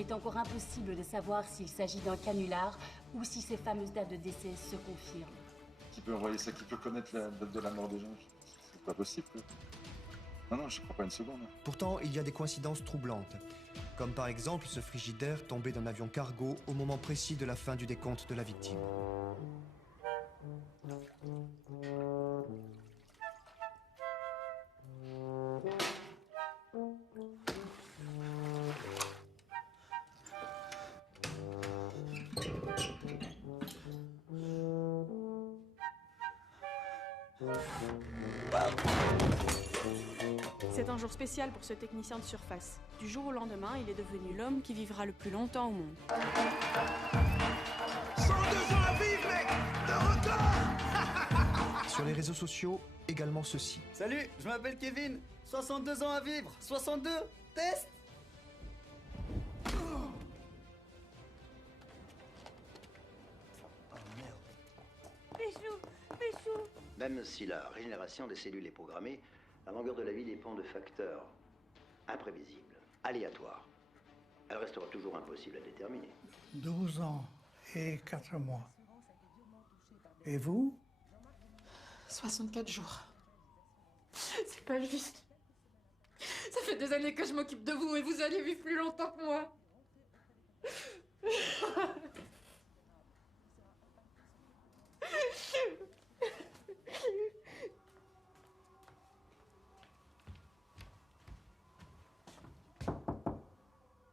est encore impossible de savoir s'il s'agit d'un canular ou si ces fameuses dates de décès se confirment. Qui peut envoyer ça? Qui peut connaître la date de la mort des gens? C'est pas possible. Non, je crois pas une seconde. Pourtant, il y a des coïncidences troublantes. Comme par exemple ce frigidaire tombé d'un avion cargo au moment précis de la fin du décompte de la victime. C'est un jour spécial pour ce technicien de surface. Du jour au lendemain, il est devenu l'homme qui vivra le plus longtemps au monde. 102 ans à vivre, mec! Le record! Sur les réseaux sociaux, également ceci. Salut, je m'appelle Kevin. 62 ans à vivre. 62. Test. Péchou. Même si la régénération des cellules est programmée, la longueur de la vie dépend de facteurs imprévisibles, aléatoires. Elle restera toujours impossible à déterminer. 12 ans et 4 mois. Et vous? 64 jours. C'est pas juste. Ça fait des années que je m'occupe de vous et vous allez vivre plus longtemps que moi.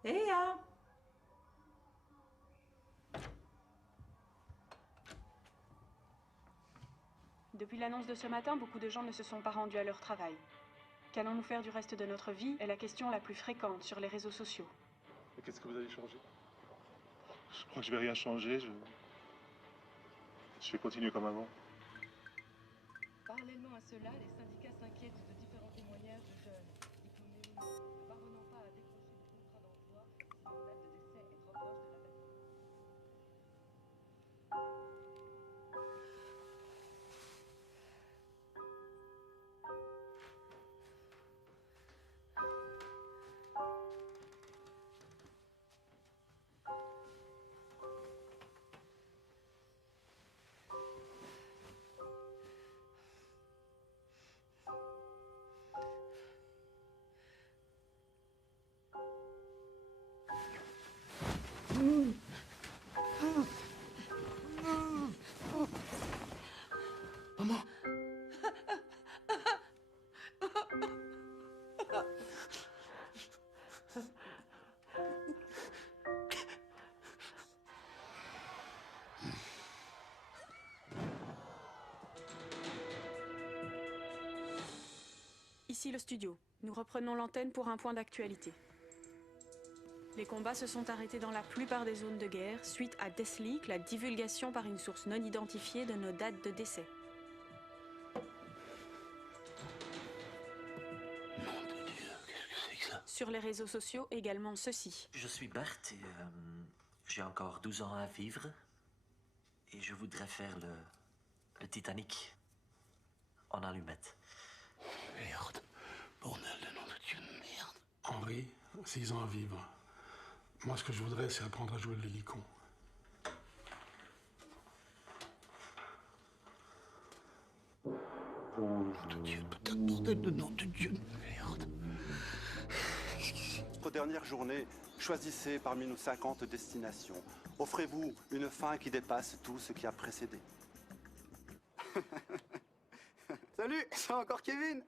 Léa! Depuis l'annonce de ce matin, beaucoup de gens ne se sont pas rendus à leur travail. Qu'allons-nous faire du reste de notre vie est la question la plus fréquente sur les réseaux sociaux. Et qu'est-ce que vous allez changer? Je crois que je vais rien changer. Je vais continuer comme avant. Parallèlement à cela, les syndicats s'inquiètent de différents témoignages de jeunes, diplômés ou non, ne parvenant pas à décrocher de contrat d'emploi si leur date de décès est trop proche de la date. Maman. Ici le studio. Nous reprenons l'antenne pour un point d'actualité. Les combats se sont arrêtés dans la plupart des zones de guerre suite à Deathleak, la divulgation par une source non identifiée de nos dates de décès. Mon Dieu, qu'est-ce que c'est que ça? Sur les réseaux sociaux, également ceci. Je suis Bart et j'ai encore 12 ans à vivre. Et je voudrais faire le Titanic en allumette. Merde. Bordel de nom de Dieu de merde. Henri, 6 ans à vivre. Moi, ce que je voudrais, c'est apprendre à jouer de l'hélicon. Nom de Dieu, putain de bordel de nom de Dieu de merde. Notre dernière journée, choisissez parmi nos 50 destinations. Offrez-vous une fin qui dépasse tout ce qui a précédé. Salut, c'est encore Kevin.